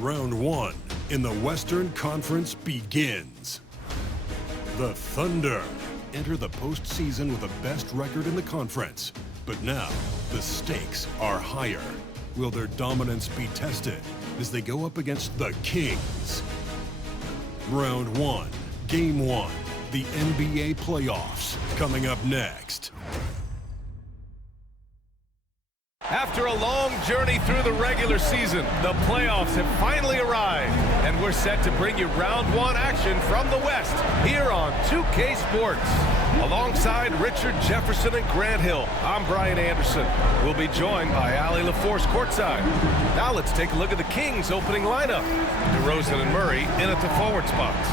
Round one in the Western Conference begins. The Thunder enter the postseason with the best record in the conference. But now, the stakes are higher. Will their dominance be tested as they go up against the Kings? Round one, Game 1, the NBA playoffs, coming up next. After a long journey through the regular season, the playoffs have finally arrived, and we're set to bring you round one action from the West here on 2K Sports. Alongside Richard Jefferson and Grant Hill, I'm Brian Anderson. We'll be joined by Allie LaForce courtside. Now let's take a look at the Kings' opening lineup. DeRozan and Murray in at the forward spots.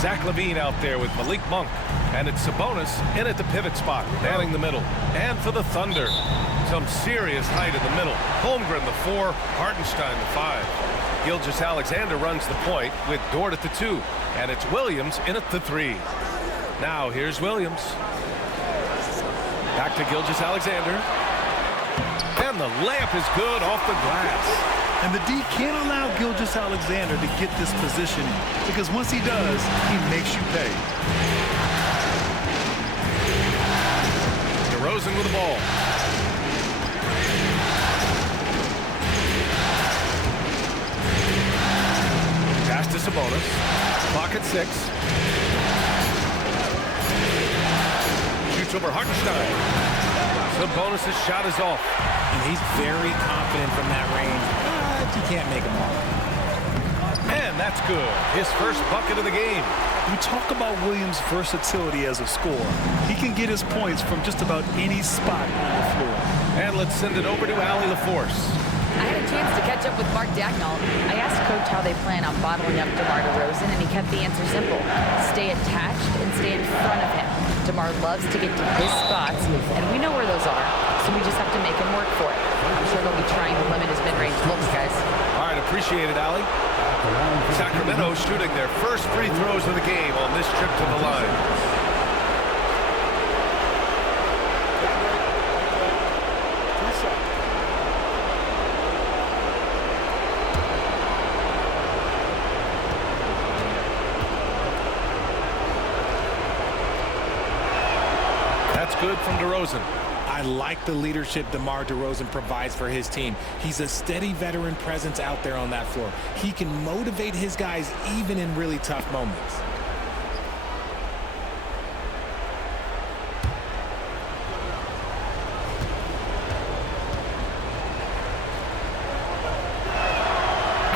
Zach LaVine out there with Malik Monk, and it's Sabonis in at the pivot spot, manning the middle. And for the Thunder, some serious height in the middle. Holmgren the 4, Hartenstein the 5. Gilgeous-Alexander runs the point with Dort at the 2, and it's Williams in at the 3. Now here's Williams. Back to Gilgeous-Alexander. And the layup is good off the glass. And the D can't allow Gilgeous-Alexander to get this position because once he does, he makes you pay. DeRozan with the ball. Pass to Sabonis. Clock at 6. Shoots over Hartenstein. Sabonis' shot is off. And he's very confident from that range, but you can't make him all. And that's good. His first bucket of the game. We talk about Williams' versatility as a scorer. He can get his points from just about any spot on the floor. And let's send it over to Allie LaForce. I had a chance to catch up with Mark Dagnall. I asked Coach how they plan on bottling up DeMar DeRozan, and he kept the answer simple. Stay attached and stay in front of him. DeMar loves to get to his spots, and we know where those are, so we just have to make him work for it. I'm sure they'll be trying to limit his mid-range looks, guys. All right, appreciate it, Allie. Sacramento shooting their first free throws of the game on this trip to the line. That's good from DeRozan. I like the leadership DeMar DeRozan provides for his team. He's a steady veteran presence out there on that floor. He can motivate his guys even in really tough moments.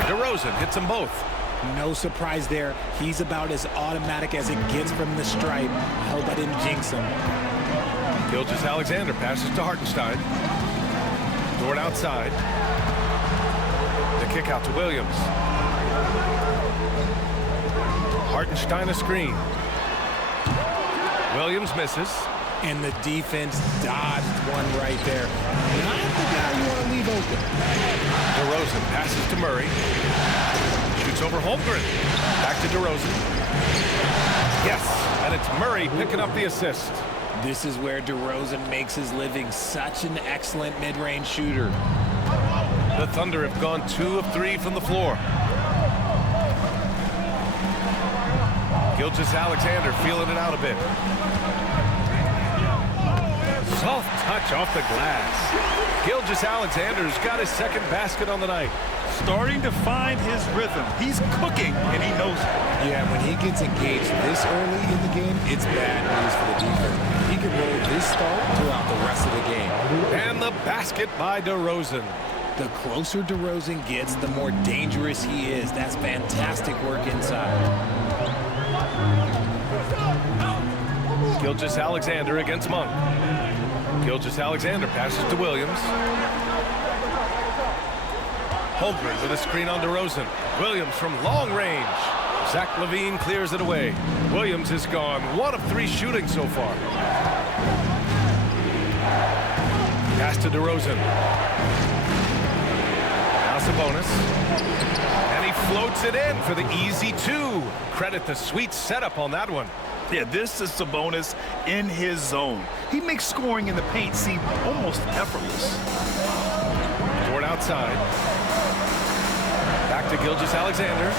DeRozan hits them both. No surprise there. He's about as automatic as it gets from the stripe. I hope I didn't jinx him. Gilgeous-Alexander passes to Hartenstein. Dort outside. The kick out to Williams. Hartenstein a screen. Williams misses. And the defense dodged one right there. Not the guy you want to leave open. DeRozan passes to Murray. Shoots over Holmgren. Back to DeRozan. Yes, and it's Murray picking up the assist. This is where DeRozan makes his living. Such an excellent mid-range shooter. The Thunder have gone 2 of 3 from the floor. Gilgeous-Alexander feeling it out a bit. Soft touch off the glass. Gilgeous-Alexander's got his second basket on the night. Starting to find his rhythm. He's cooking, and he knows it. Yeah, when he gets engaged this early in the game, it's bad news for the defense. He can roll this start throughout the rest of the game. And the basket by DeRozan. The closer DeRozan gets, the more dangerous he is. That's fantastic work inside. Gilgeous-Alexander against Monk. Gilgeous-Alexander passes to Williams. Holmgren with a screen on DeRozan. Williams from long range. Zach LaVine clears it away. Williams has gone 1 of 3 shooting so far. Pass to DeRozan. Now Sabonis. And he floats it in for the easy 2. Credit the sweet setup on that one. Yeah, this is Sabonis in his zone. He makes scoring in the paint seem almost effortless. Dort outside. Back to to Gilgeous-Alexander.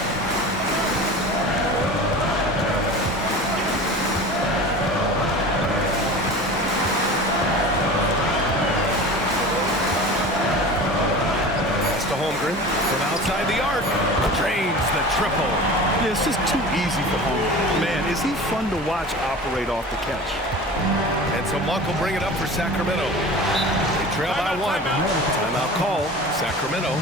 Pass to Holmgren from outside the arc. Drains the triple. Yeah, it's just too easy for Holmgren. Man, is he fun to watch operate off the catch. And so Monk will bring it up for Sacramento. They trail by one. Timeout call, Sacramento.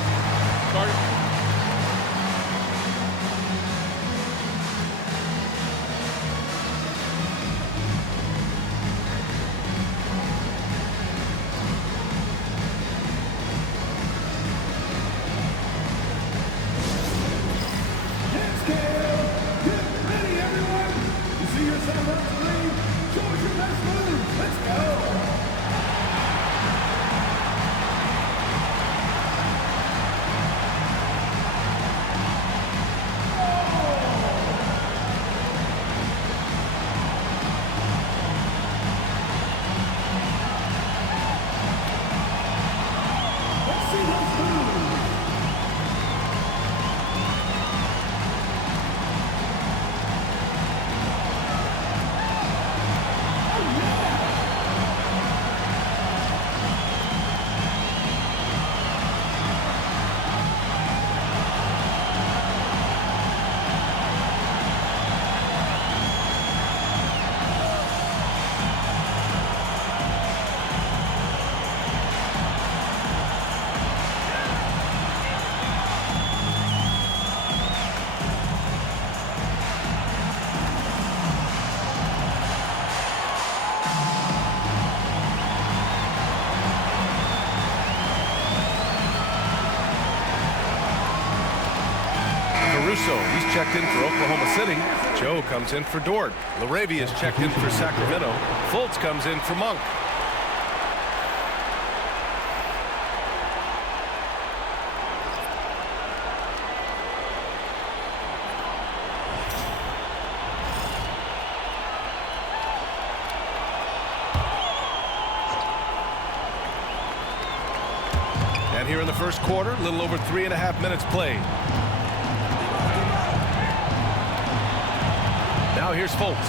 He's checked in for Oklahoma City. Joe comes in for Dort. Laravia is checked in for Sacramento. Fultz comes in for Monk. And here in the first quarter, a little over 3.5 minutes played. Now here's Fultz.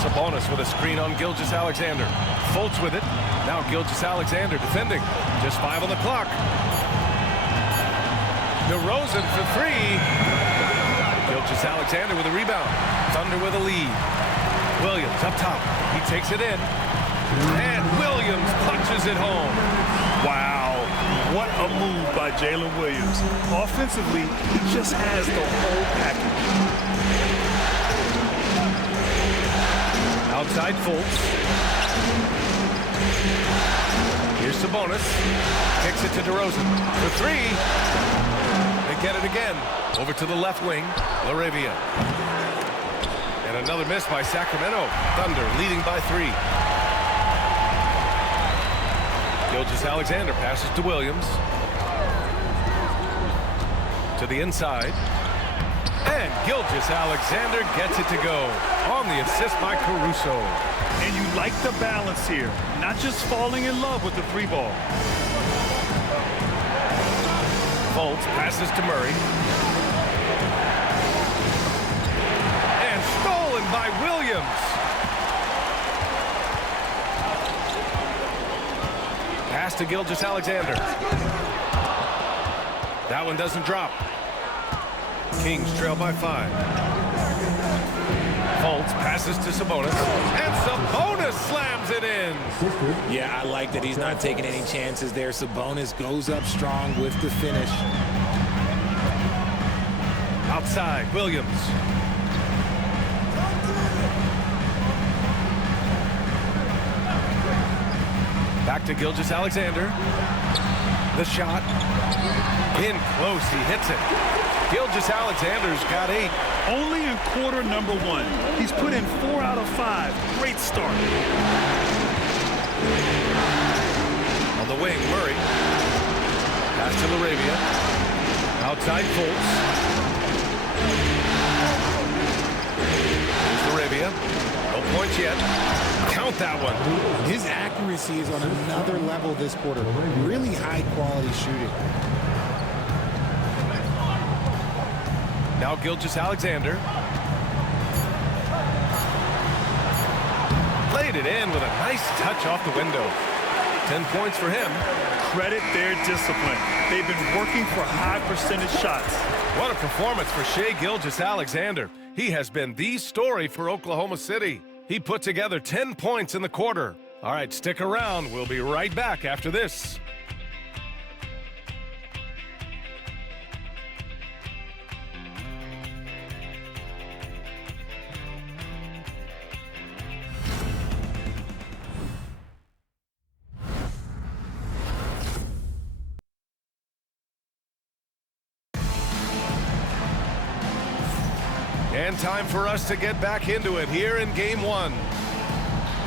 Sabonis with a screen on Gilgeous-Alexander. Fultz with it. Now Gilgeous-Alexander defending. Just 5 on the clock. DeRozan for 3. Gilgeous-Alexander with a rebound. Thunder with a lead. Williams up top. He takes it in. And Williams punches it home. Wow, what a move by Jalen Williams. Offensively, he just has the whole package. Outside Fultz. Here's Sabonis. Kicks it to DeRozan. For 3. They get it again. Over to the left wing. Laravia. And another miss by Sacramento. Thunder leading by 3. Gilgeous-Alexander passes to Williams. To the inside. And Gilgeous-Alexander gets it to go on the assist by Caruso. And you like the balance here, not just falling in love with the 3 ball. Fultz passes to Murray. And stolen by Williams. Pass to Gilgeous-Alexander. That one doesn't drop. Kings trail by 5. Fultz passes to Sabonis. And Sabonis slams it in. Yeah, I like that he's not taking any chances there. Sabonis goes up strong with the finish. Outside, Williams. Back to Gilgeous-Alexander. The shot. In close, he hits it. Gilgeous-Alexander's got 8. Only in quarter number 1. He's put in 4 out of 5. Great start. On the wing, Murray. Pass to Laravia. Outside Fultz. Here's Laravia. No points yet. Count that one. His accuracy is on another level this quarter. Really high quality shooting. Now Gilgeous-Alexander. Played it in with a nice touch off the window. 10 points for him. Credit their discipline. They've been working for high percentage shots. What a performance for Shai Gilgeous-Alexander. He has been the story for Oklahoma City. He put together 10 points in the quarter. All right, stick around. We'll be right back after this. And time for us to get back into it here in Game 1.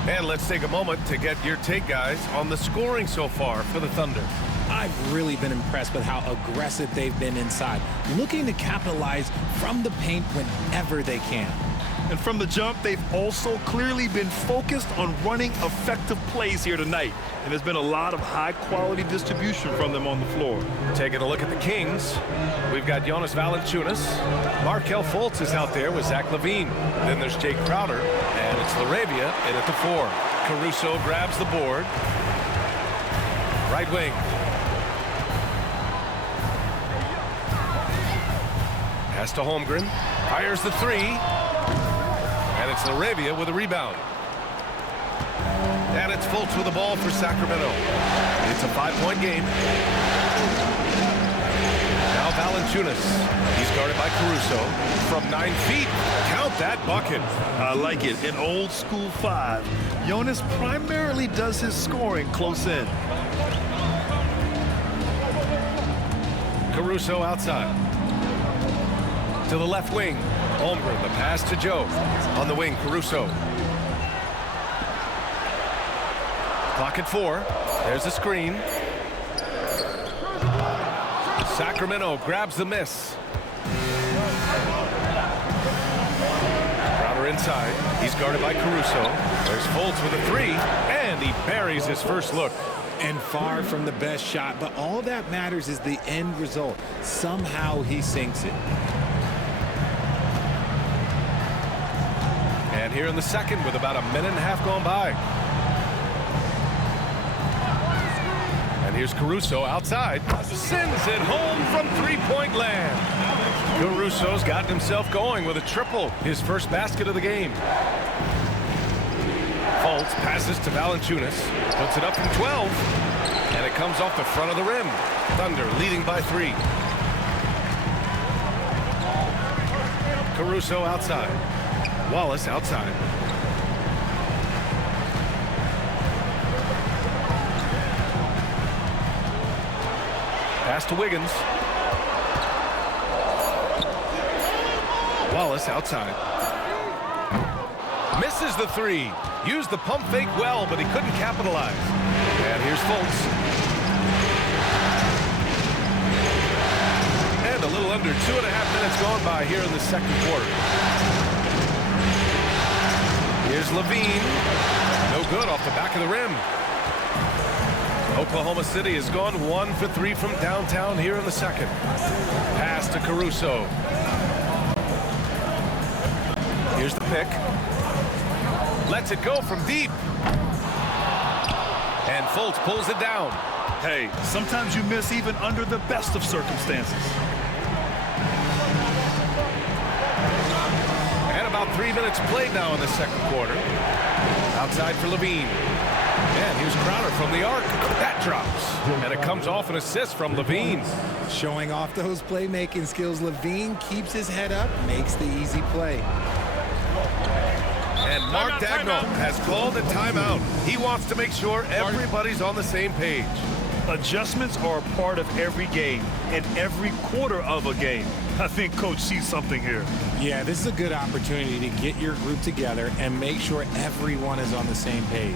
And let's take a moment to get your take, guys, on the scoring so far for the Thunder. I've really been impressed with how aggressive they've been inside, looking to capitalize from the paint whenever they can. And from the jump, they've also clearly been focused on running effective plays here tonight. And there's been a lot of high-quality distribution from them on the floor. Taking a look at the Kings, we've got Jonas Valanciunas. Markelle Fultz is out there with Zach LaVine. Then there's Jake Crowder, and it's LaRavia in at the 4. Caruso grabs the board. Right wing. Pass to Holmgren. Fires the 3. And it's LaRavia with a rebound. And it's Fultz with the ball for Sacramento. It's a 5-point game. Now Valanciunas. He's guarded by Caruso. From 9 feet. Count that bucket. I like it. An old school 5. Jonas primarily does his scoring close in. Caruso outside. To the left wing. Holmgren, the pass to Joe. On the wing, Caruso. Clock at 4. There's a screen. Sacramento grabs the miss. Crowder inside. He's guarded by Caruso. There's Fultz with a 3. And he buries his first look. And far from the best shot, but all that matters is the end result. Somehow he sinks it. And here in the second with about a minute and a half gone by. And here's Caruso outside. Sends it home from three-point land. Caruso's gotten himself going with a triple. His first basket of the game. Fultz passes to Valanciunas. Puts it up from 12. And it comes off the front of the rim. Thunder leading by 3. Caruso outside. Wallace outside. Pass to Wiggins. Wallace outside. Misses the 3. Used the pump fake well, but he couldn't capitalize. And here's Fultz. And a little under 2.5 minutes gone by here in the second quarter. Here's LaVine. No good off the back of the rim. Oklahoma City has gone 1 for 3 from downtown here in the second. Pass to Caruso. Here's the pick. Lets it go from deep. And Fultz pulls it down. Hey, sometimes you miss even under the best of circumstances. And about 3 minutes played now in the second quarter. Outside for LaVine. And here's Crowder from the arc. That drops. And it comes off an assist from LaVine. Showing off those playmaking skills, LaVine keeps his head up, makes the easy play. And Mark Daigneault has called a timeout. He wants to make sure everybody's on the same page. Adjustments are a part of every game and every quarter of a game. I think Coach sees something here. Yeah, this is a good opportunity to get your group together and make sure everyone is on the same page.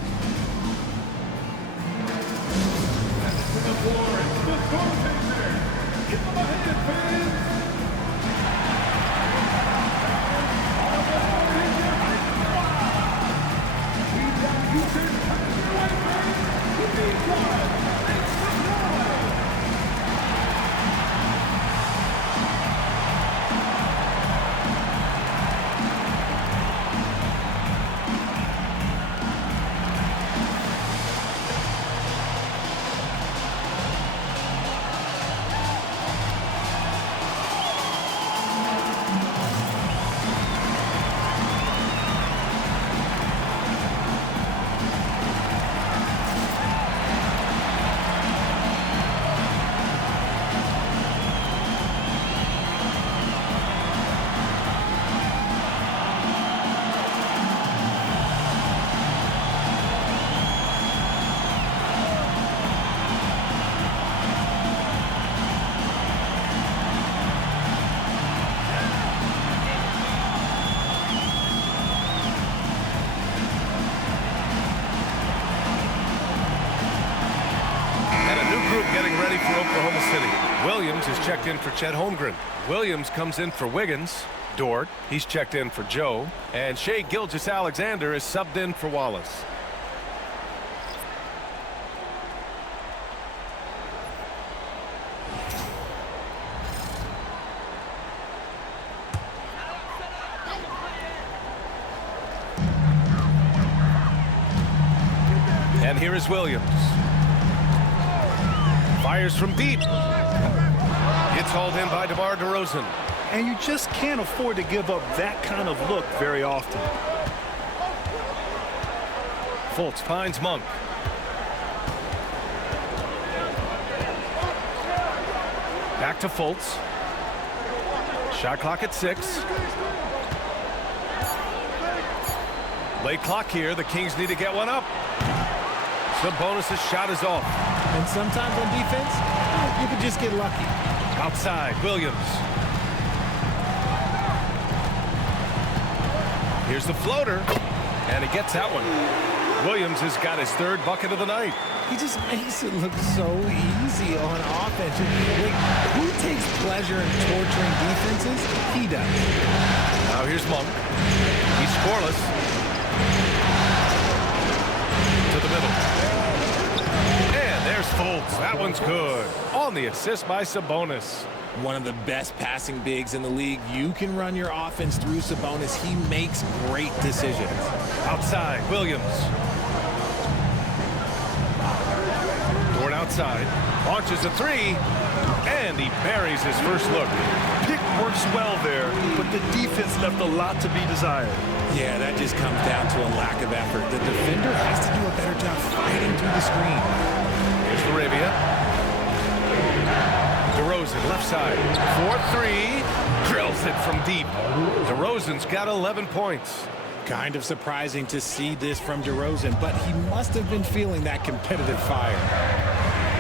Oklahoma City. Williams is checked in for Chet Holmgren. Williams comes in for Wiggins. Dort, he's checked in for Joe. And Shai Gilgeous-Alexander is subbed in for Wallace. And here is Williams. Fires from deep. Gets hauled in by DeMar DeRozan. And you just can't afford to give up that kind of look very often. Fultz finds Monk. Back to Fultz. Shot clock at 6. Late clock here. The Kings need to get one up. Sabonis' shot is off. And sometimes on defense, you can just get lucky. Outside, Williams. Here's the floater, and he gets that one. Williams has got his 3rd bucket of the night. He just makes it look so easy on offense. Like, who takes pleasure in torturing defenses? He does. Now here's Monk. He's scoreless. To the middle. And there's Fultz. That one's good. On the assist by Sabonis. One of the best passing bigs in the league. You can run your offense through Sabonis. He makes great decisions. Outside, Williams. Dort outside. Launches a 3. And he buries his first look. Pick works well there, but the defense left a lot to be desired. Yeah, that just comes down to a lack of effort. The defender has to do a better job fighting through the screen. Here's Laravia. DeRozan, left side. 4-3. Drills it from deep. DeRozan's got 11 points. Kind of surprising to see this from DeRozan, but he must have been feeling that competitive fire.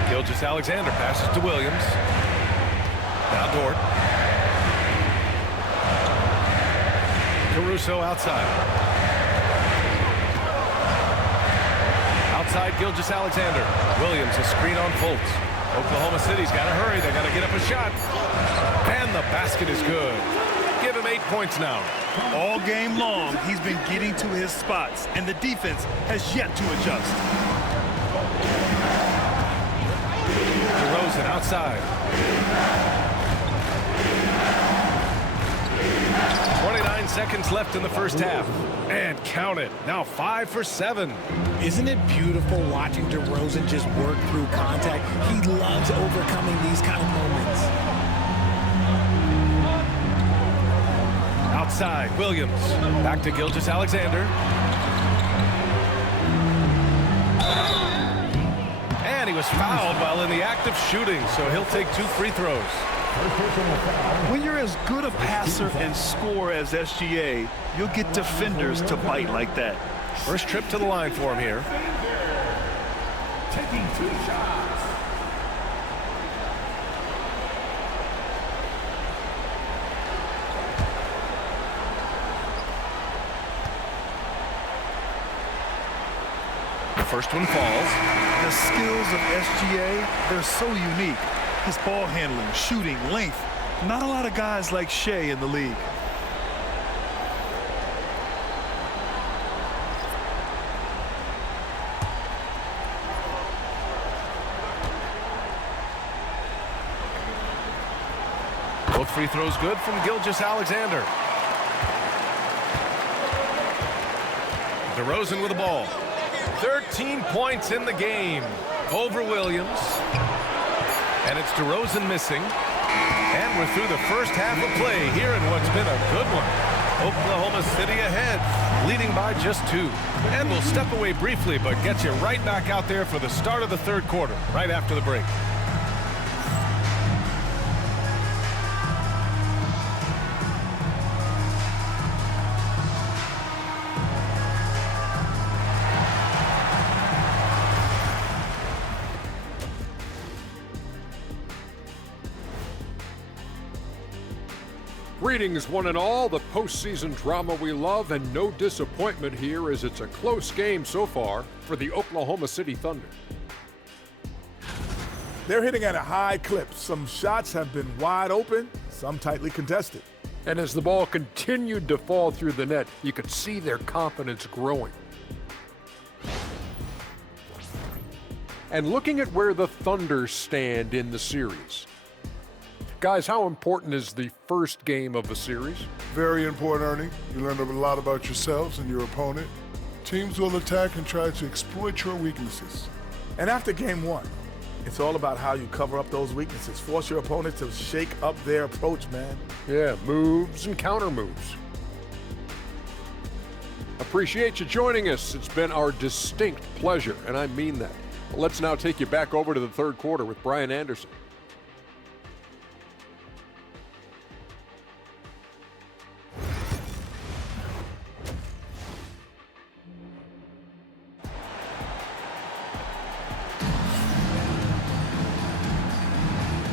Gilgeous-Alexander passes to Williams. Now Dort. Caruso outside. Outside Gilgeous-Alexander. Williams a screen on Fultz. Oklahoma City's got to hurry. They got to get up a shot. And the basket is good. Give him 8 points now. All game long, he's been getting to his spots, and the defense has yet to adjust. DeRozan outside. 29 seconds left in the first half. And count it. Now 5 for 7. Isn't it beautiful watching DeRozan just work through contact? He loves overcoming these kind of moments. Outside, Williams. Back to Gilgeous-Alexander. And he was fouled while in the act of shooting, so he'll take 2 free throws. When you're as good a passer and scorer as SGA, you'll get defenders to bite like that. First trip to the line for him here. Taking 2 shots. The first one falls. The skills of SGA, they're so unique. His ball handling, shooting, length. Not a lot of guys like Shai in the league. Both free throws good from Gilgeous-Alexander. DeRozan with the ball. 13 points in the game over Williams. And it's DeRozan missing. And we're through the first half of play here in what's been a good one. Oklahoma City ahead, leading by just 2. And we'll step away briefly, but get you right back out there for the start of the third quarter, right after the break. Greetings, one and all. The postseason drama we love, and no disappointment here as it's a close game so far for the Oklahoma City Thunder. They're hitting at a high clip. Some shots have been wide open, some tightly contested. And as the ball continued to fall through the net, you could see their confidence growing. And looking at where the Thunder stand in the series. Guys, how important is the first game of a series? Very important, Ernie. You learn a lot about yourselves and your opponent. Teams will attack and try to exploit your weaknesses. And after game one, it's all about how you cover up those weaknesses. Force your opponent to shake up their approach, man. Yeah, moves and counter moves. Appreciate you joining us. It's been our distinct pleasure, and I mean that. Let's now take you back over to the third quarter with Brian Anderson.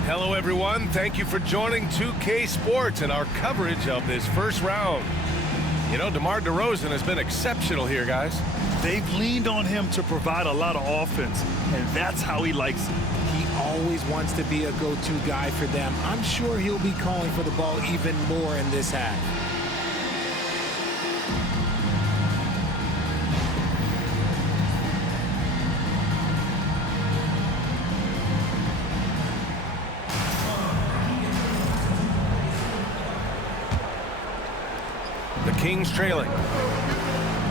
Hello, everyone. Thank you for joining 2K Sports and our coverage of this first round. You know, DeMar DeRozan has been exceptional here, guys. They've leaned on him to provide a lot of offense, and that's how he likes it. He always wants to be a go-to guy for them. I'm sure he'll be calling for the ball even more in this half. Kings trailing.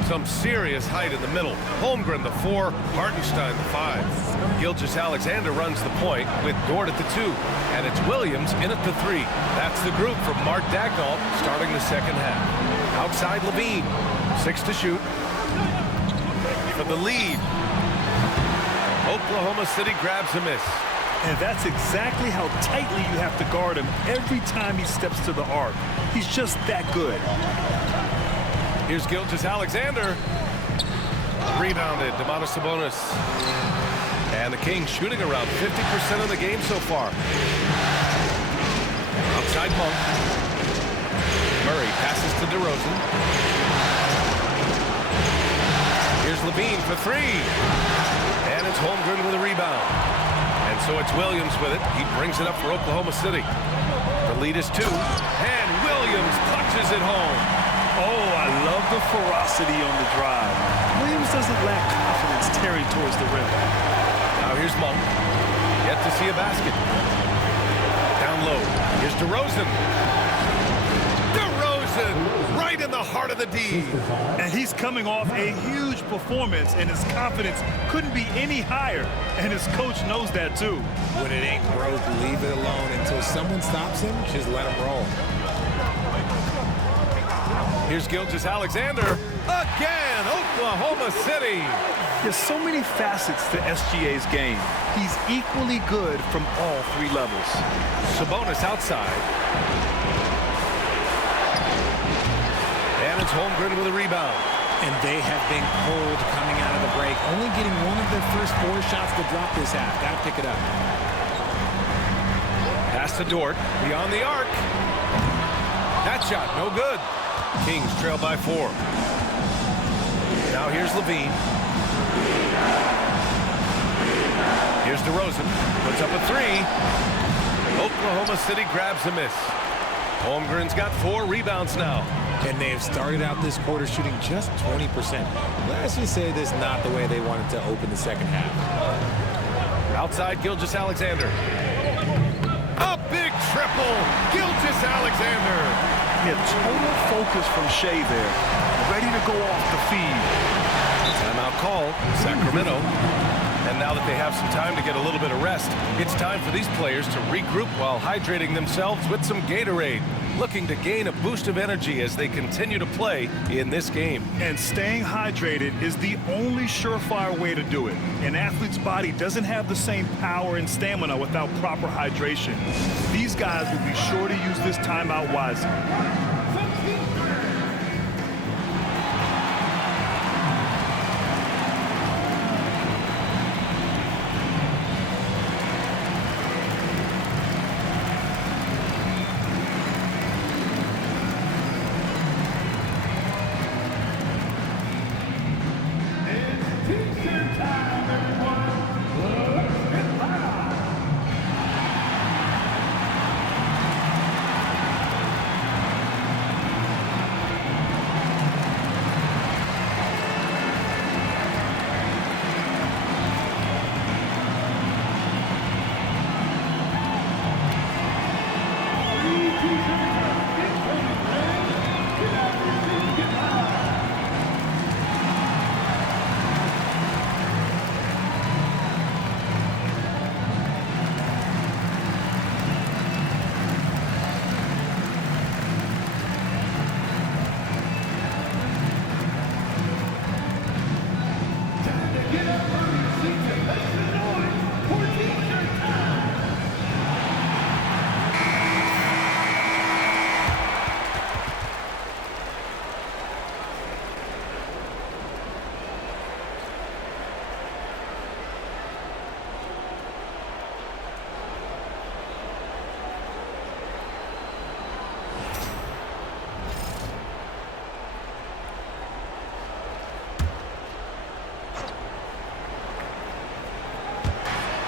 Some serious height in the middle. Holmgren the 4, Hartenstein the 5. Gilgeous-Alexander runs the point with Dort at the 2. And it's Williams in at the 3. That's the group from Mark Dagnall starting the second half. Outside Levine. 6 to shoot. For the lead. Oklahoma City grabs a miss. And that's exactly how tightly you have to guard him every time he steps to the arc. He's just that good. Here's Gilgeous-Alexander. Rebounded, Domantas Sabonis. And the Kings shooting around 50% of the game so far. Outside Monk. Murray passes to DeRozan. Here's Levine for 3. And it's Holmgren with a rebound. And so it's Williams with it. He brings it up for Oklahoma City. The lead is 2. And Williams punches it home. Oh, I love the ferocity on the drive. Williams doesn't lack confidence tearing towards the rim. Now here's Monk. Yet to see a basket. Down low. Here's DeRozan. DeRozan right in the heart of the D. And he's coming off a huge performance, and his confidence couldn't be any higher. And his coach knows that too. When it ain't broke, leave it alone until someone stops him. Just let him roll. Here's Gilgeous-Alexander. Again, Oklahoma City. There's so many facets to SGA's game. He's equally good from all 3 levels. Sabonis outside. And it's Holmgren with a rebound. And they have been cold coming out of the break. Only getting one of their first 4 shots to drop this half. Got to pick it up. Pass to Dort. Beyond the arc. That shot, no good. Kings trail by 4. Now here's Levine. Here's DeRozan. Puts up a 3. Oklahoma City grabs a miss. Holmgren's got 4 rebounds now. And they have started out this quarter shooting just 20%. Let's just say this is not the way they wanted to open the second half. Outside Gilgeous-Alexander. A big triple. Gilgeous-Alexander. Yeah, total focus from Shea there. Ready to go off the feed. Timeout call, Sacramento. And now that they have some time to get a little bit of rest, it's time for these players to regroup while hydrating themselves with some Gatorade, looking to gain a boost of energy as they continue to play in this game. And staying hydrated is the only surefire way to do it. An athlete's body doesn't have the same power and stamina without proper hydration. These guys will be sure to use this timeout wisely.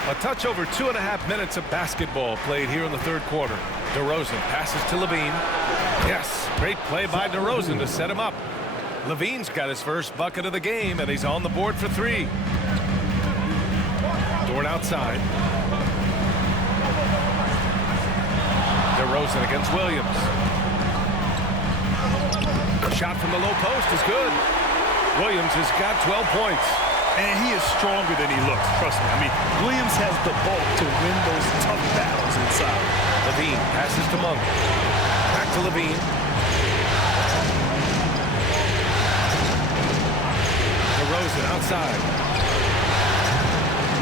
A touch over 2.5 minutes of basketball played here in the third quarter. DeRozan passes to Levine. Yes, great play by DeRozan to set him up. Levine's got his first bucket of the game, and he's on the board for 3. Dort outside. DeRozan against Williams. Shot from the low post is good. Williams has got 12 points. And he is stronger than he looks, trust me. I mean, Williams has the bulk to win those tough battles inside. Levine passes to Monk. Back to Levine. DeRozan outside.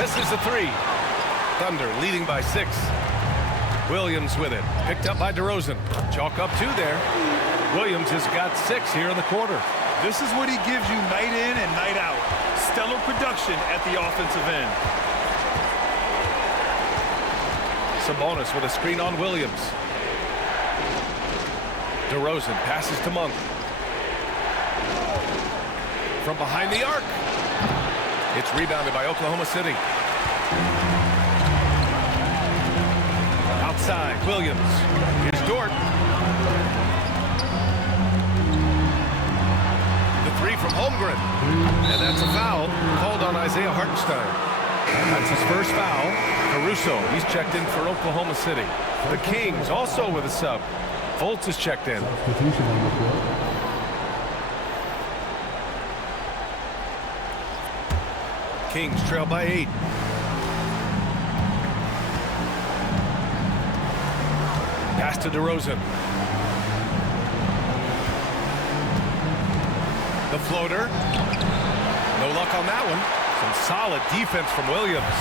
Misses the 3. Thunder leading by 6. Williams with it. Picked up by DeRozan. Chalk up 2 there. Williams has got 6 here in the quarter. This is what he gives you night in and night out. Stellar production at the offensive end. Sabonis with a screen on Williams. DeRozan passes to Monk. From behind the arc. It's rebounded by Oklahoma City. Outside, Williams. Here's Dort. The 3 from Holmgren. And that's a foul called on Isaiah Hartenstein. That's his first foul. Caruso, he's checked in for Oklahoma City. The Kings also with a sub. Fultz is checked in. Kings trail by 8. Pass to DeRozan. The floater. No luck on that one. Some solid defense from Williams.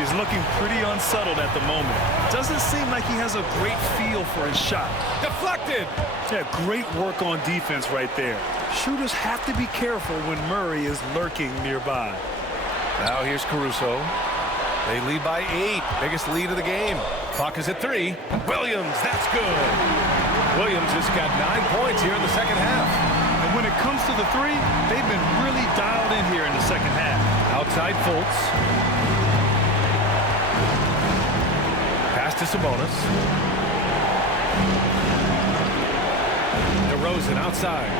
He's looking pretty unsettled at the moment. Doesn't seem like he has a great feel for his shot. Deflected. Yeah, great work on defense right there. Shooters have to be careful when Murray is lurking nearby. Now here's Caruso. They lead by 8. Biggest lead of the game. Clock is at 3. Williams, that's good. Williams has got 9 points here in the second half. And when it comes to the 3, they've been really dialed in here in the second half. Outside Fultz. Pass to Sabonis. DeRozan outside.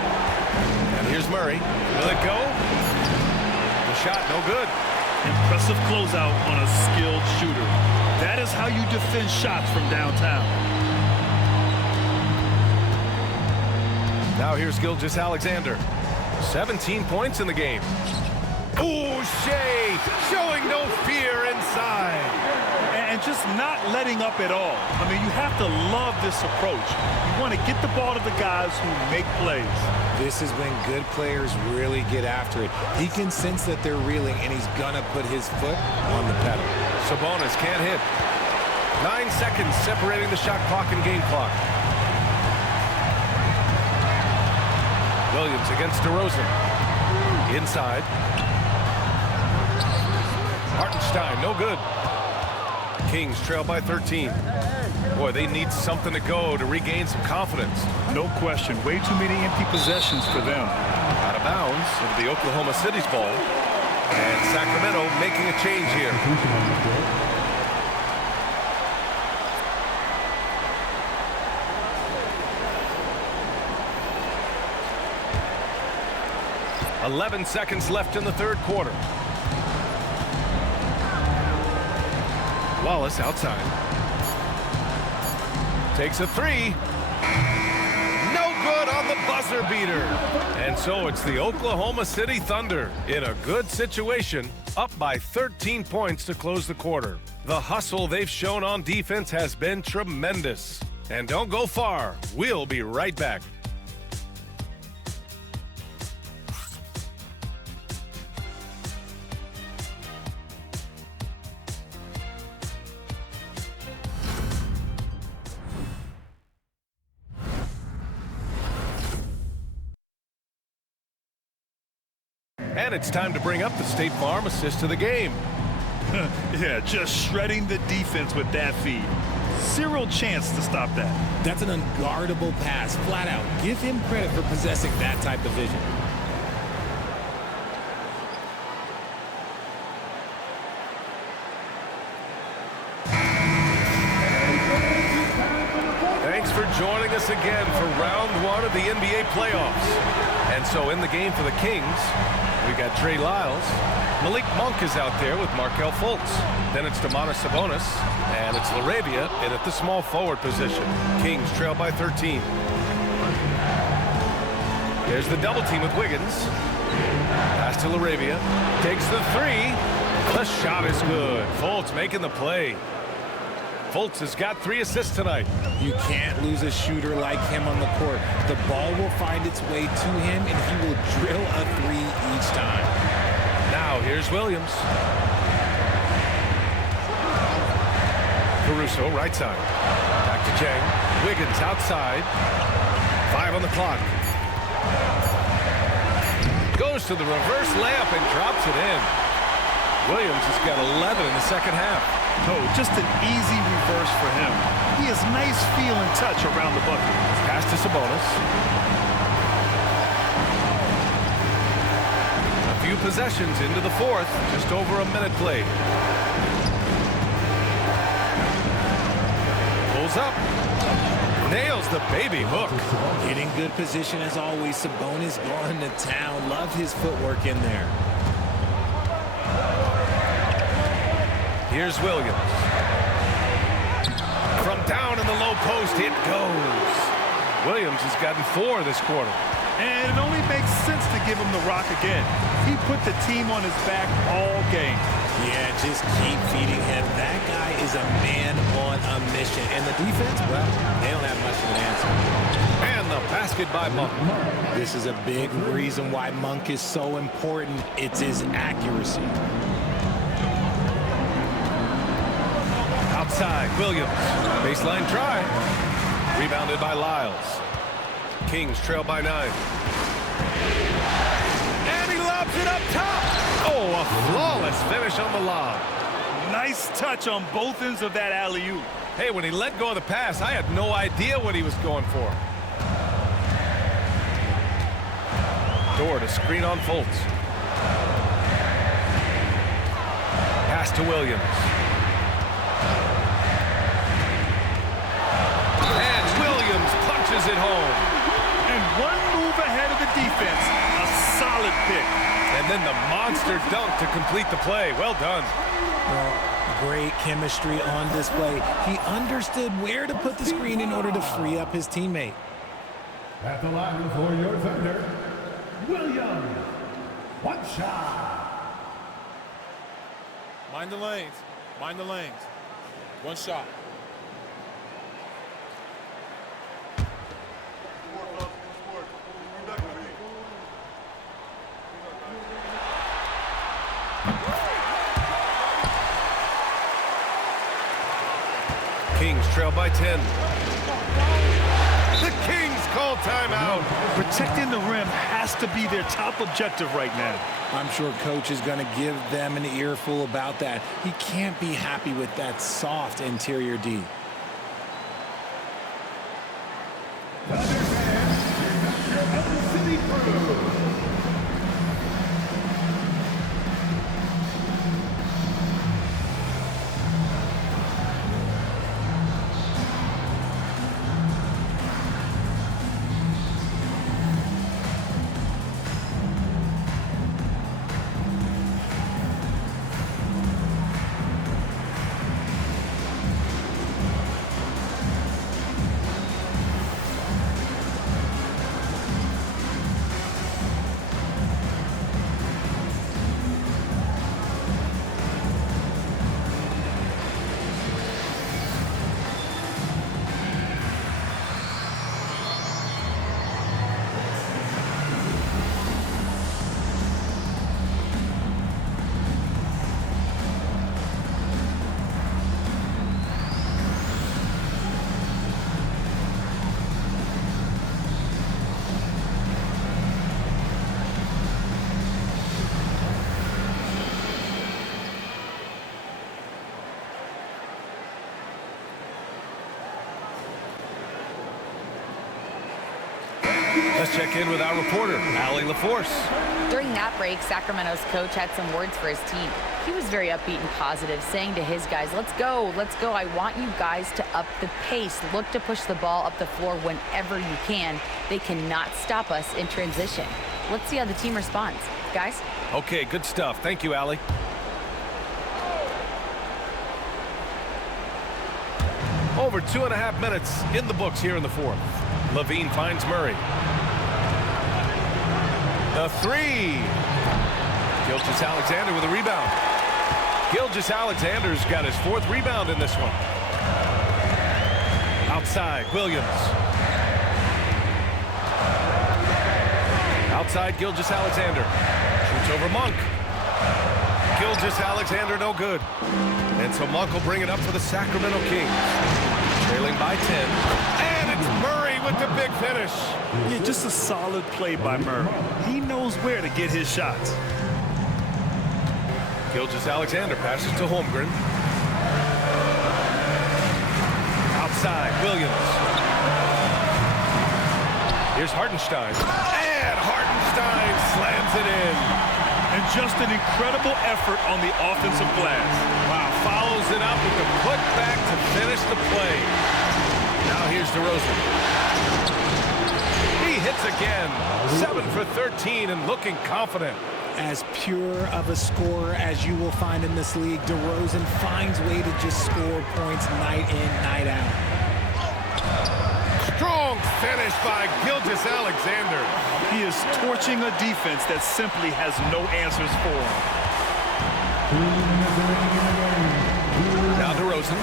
And here's Murray. Will it go? The shot, no good. Impressive closeout on a skilled shooter. That is how you defend shots from downtown. Now here's Gilgeous-Alexander. 17 points in the game. Ooh, Shea showing no fear inside. And just not letting up at all. I mean, you have to love this approach. You want to get the ball to the guys who make plays. This is when good players really get after it. He can sense that they're reeling, and he's going to put his foot on the pedal. Sabonis can't hit. 9 seconds separating the shot clock and game clock. Williams against DeRozan. Inside. Hartenstein, no good. Kings trail by 13. Boy, they need something to go to regain some confidence. No question. Way too many empty possessions for them. Out of bounds into the Oklahoma City's ball. And Sacramento making a change here. .11 seconds left in the third quarter. Wallace outside. Takes a 3. No good on the buzzer beater. And so it's the Oklahoma City Thunder in a good situation, up by 13 points to close the quarter. The hustle they've shown on defense has been tremendous. And don't go far. We'll be right back. And it's time to bring up the State Farm assist of the game. Yeah, just shredding the defense with that feed. Zero chance to stop that. That's an unguardable pass, flat out. Give him credit for possessing that type of vision. joining us again for round one of the NBA playoffs. And so in the game for the Kings, we got Trey Lyles. Malik Monk is out there with Markelle Fultz. Then it's Domantas Sabonis, and it's LaRavia in at the small forward position. Kings trail by 13. There's the double team with Wiggins. Pass to LaRavia. Takes the three. The shot is good. Fultz making the play. Fultz has got 3 assists tonight. You can't lose a shooter like him on the court. The ball will find its way to him, and he will drill a 3 each time. Now here's Williams. Caruso, right side. Back to Jang. Wiggins outside. 5 on the clock. Goes to the reverse layup and drops it in. Williams has got 11 in the second half. Oh, just an easy reverse for him. He has nice feel and touch around the bucket. Pass to Sabonis. A few possessions into the fourth. Just over a minute played. Pulls up. Nails the baby hook. Getting good position as always. Sabonis going to town. Love his footwork in there. Here's Williams. From down in the low post, it goes. Williams has gotten 4 this quarter. And it only makes sense to give him the rock again. He put the team on his back all game. Yeah, just keep feeding him. That guy is a man on a mission. And the defense, well, they don't have much of an answer. And the basket by Monk. This is a big reason why Monk is so important. It's his accuracy. Outside, Williams. Baseline try. Rebounded by Lyles. Kings trail by 9. And he lobs it up top. Oh, a flawless finish on the lob. Nice touch on both ends of that alley-oop. Hey, when he let go of the pass, I had no idea what he was going for. Door to screen on Fultz. Pass to Williams. And Williams punches it home. And one move ahead of the defense. A solid pick. And then the monster dunk to complete the play. Well done. Well, great chemistry on display. He understood where to put the screen in order to free up his teammate. At the line for your Thunder, Williams. One shot. Mind the lanes. Mind the lanes. One shot. Kings trail by 10. The Kings call timeout. Protecting the rim has to be their top objective right now. I'm sure coach is going to give them an earful about that. He can't be happy with that soft interior D. Let's check in with our reporter, Allie LaForce. During that break, Sacramento's coach had some words for his team. He was very upbeat and positive, saying to his guys, let's go. I want you guys to up the pace. Look to push the ball up the floor whenever you can. They cannot stop us in transition. Let's see how the team responds. Guys? Okay, good stuff. Thank you, Allie. Over 2.5 minutes in the books here in the fourth. Levine finds Murray. The three. Gilgeous-Alexander with a rebound. Gilgeous-Alexander's got his 4th rebound in this one. Outside, Williams. Outside, Gilgeous-Alexander. Shoots over Monk. Gilgeous-Alexander no good. And so Monk will bring it up for the Sacramento Kings. Trailing by 10. And it's Murray with the big finish. Yeah, just a solid play by Murray. He knows where to get his shots. Gilgeous-Alexander passes to Holmgren. Outside, Williams. Here's Hartenstein. And Hartenstein slams it in. And just an incredible effort on the offensive glass. Wow, follows it up with the putback to finish the play. Now here's DeRozan. He hits again. 7 for 13 and looking confident. As pure of a scorer as you will find in this league, DeRozan finds way to just score points night in, night out. Strong finish by Gilgeous-Alexander. He is torching a defense that simply has no answers for him. Now DeRozan.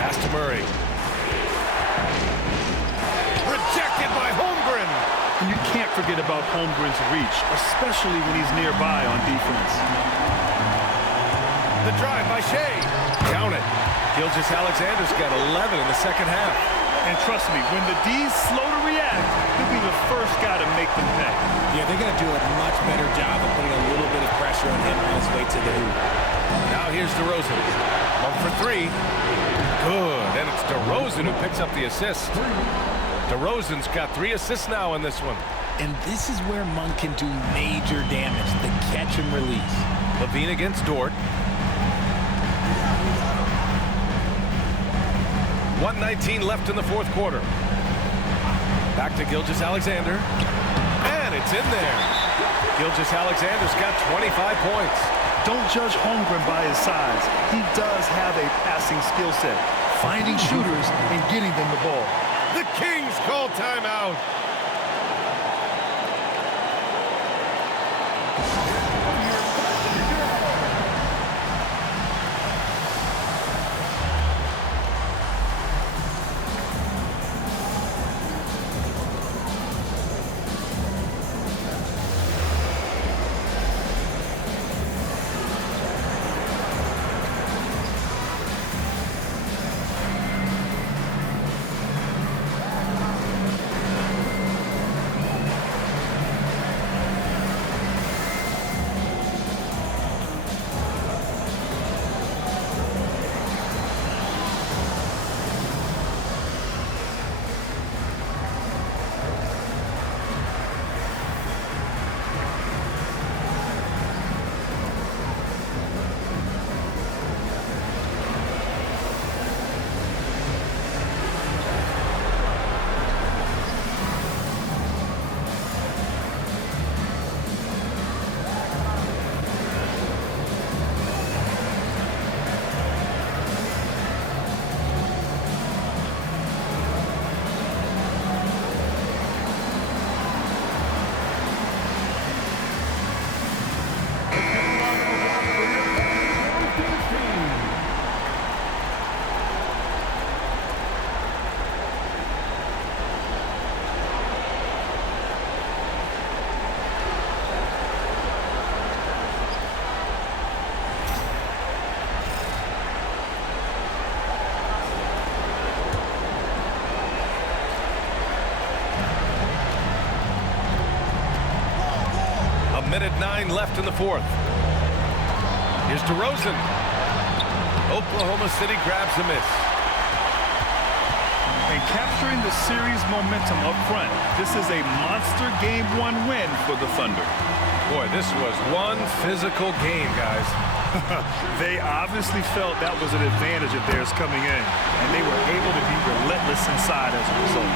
Pass to Murray. Rejected by Holmgren. And you can't forget about Holmgren's reach, especially when he's nearby on defense. The drive by Shea. Count it. Gilgeous-Alexander's got 11 in the second half. And trust me, when the D's slow to react, he'll be the first guy to make them pay. Yeah, they're going to do a much better job of putting a little bit of pressure on him on his way to the hoop. Now here's DeRozan. 1 for 3. Good. And it's DeRozan who picks up the assist. DeRozan's got 3 assists now in this one. And this is where Monk can do major damage, the catch and release. Levine against Dort. 1:19 left in the fourth quarter. Back to Gilgeous-Alexander. And it's in there. Gilgeous-Alexander's got 25 points. Don't judge Holmgren by his size. He does have a passing skill set, finding shooters and getting them the ball. The Kings call timeout. Minute 9 left in the fourth. Here's DeRozan. Oklahoma City grabs a miss. and capturing the series momentum up front. This is a monster Game 1 win for the Thunder. Boy, this was one physical game, guys. They obviously felt that was an advantage of theirs coming in, and they were able to be relentless inside as a result.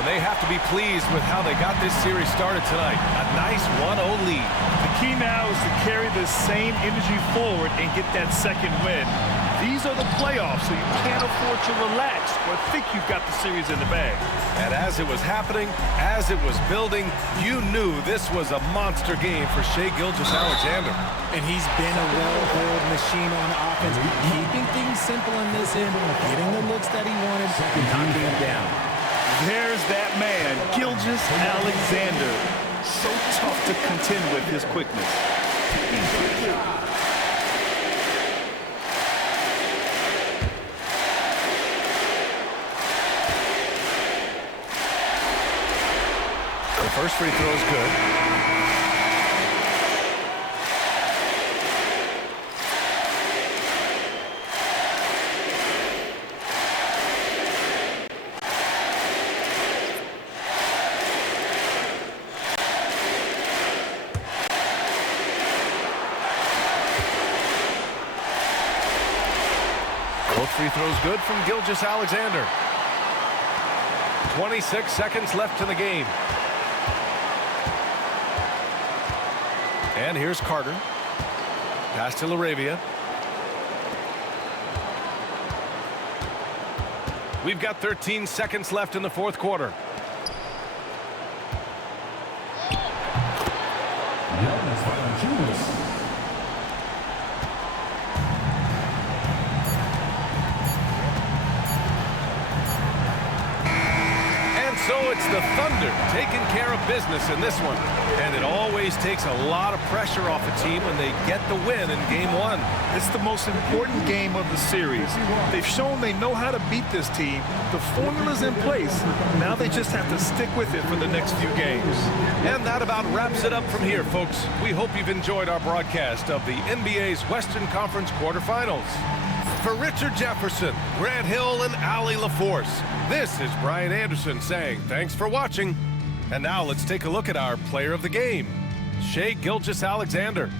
And they have to be pleased with how they got this series started tonight. A nice 1-0 lead. The key now is to carry this same energy forward and get that second win. These are the playoffs, so you can't afford to relax or think you've got the series in the bag. And as it was happening, as it was building, you knew this was a monster game for Shai Gilgeous-Alexander. And he's been a well-oiled machine on offense, keeping things simple in this end, getting the looks that he wanted, knocking him down. There's that man, Gilgeous-Alexander. So tough to contend with his quickness. The first free throw is good. Both free throws good from Gilgeous-Alexander. 26 seconds left in the game. And here's Carter. Pass to LaRavia. We've got 13 seconds left in the fourth quarter. So it's the Thunder taking care of business in this one. And it always takes a lot of pressure off a team when they get the win in Game 1. It's the most important game of the series. They've shown they know how to beat this team. The formula's in place. Now they just have to stick with it for the next few games. And that about wraps it up from here, folks. We hope you've enjoyed our broadcast of the NBA's Western Conference quarterfinals. For Richard Jefferson, Grant Hill, and Allie LaForce, this is Brian Anderson saying thanks for watching. And now let's take a look at our player of the game, Shai Gilgeous-Alexander.